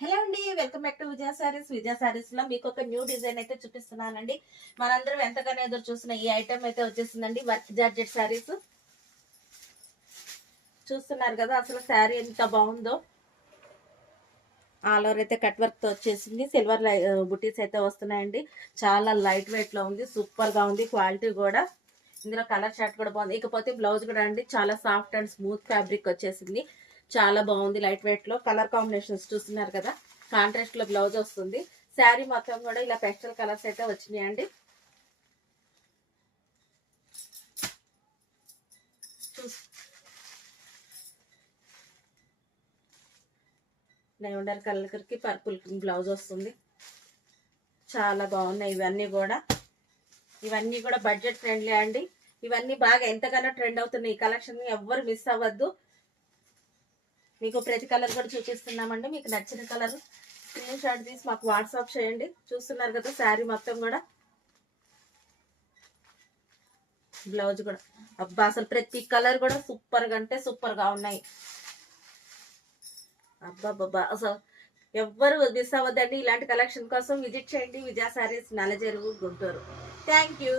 Hello అండి, welcome back to విజయ సారీస్. విజయ సారీస్ లో మీకు ఒక న్యూ డిజైన్ అయితే చూపిస్తున్నానండి. మనందరం ఎంతగానో ఎదురు చూసిన ఈ ఐటమ్ అయితే వచ్చేసిందండి. వర్క్ జార్జెట్ సారీస్ చూస్తున్నారు కదా, అసలు శారీ ఎంత బాగుందో. ఆల్ ఓవర్ అయితే కట్ వర్క్ తో వచ్చేసింది. సిల్వర్ బుటీస్ అయితే వస్తున్నాయండి. చాలా లైట్ వెయిట్ లో ఉంది, సూపర్ గా ఉంది. క్వాలిటీ కూడా ఇందులో కలర్ షర్ట్ కూడా బాగుంది. ఇకపోతే బ్లౌజ్ కూడా అండి చాలా సాఫ్ట్ అండ్ స్మూత్ ఫ్యాబ్రిక్ వచ్చేసింది. చాలా బాగుంది. లైట్ వెయిట్ లో కలర్ కాంబినేషన్స్ చూస్తున్నారు కదా, కాంట్రాస్ట్ లో బ్లౌజ్ వస్తుంది. శారీ మొత్తం కూడా ఇలా పెస్టల్ కలర్స్ అయితే వచ్చినాయండి. లెవెండర్ కలర్ కి పర్పుల్ బ్లౌజ్ వస్తుంది. చాలా బాగున్నాయి ఇవన్నీ కూడా బడ్జెట్ ఫ్రెండ్లీ అండి. ఇవన్నీ బాగా ఎంతగానో ట్రెండ్ అవుతున్నాయి. ఈ కలెక్షన్ ఎవ్వరు మిస్ అవ్వద్దు. మీకు ప్రతి కలర్ కూడా చూపిస్తున్నామండి. మీకు నచ్చిన కలర్ స్క్రీన్ షాట్ తీసి మాకు వాట్సాప్ చేయండి. చూస్తున్నారు కదా, శారీ మొత్తం కూడా బ్లౌజ్ కూడా అబ్బా, అసలు ప్రతి కలర్ కూడా సూపర్ గా అంటే సూపర్ గా ఉన్నాయి. అబ్బా అసలు ఎవ్వరు మిస్ అవ్వద్దండి. ఇలాంటి కలెక్షన్ కోసం విజిట్ చేయండి విజయ సారీస్, నల్లజెరువు, గుంటూరు. Thank you.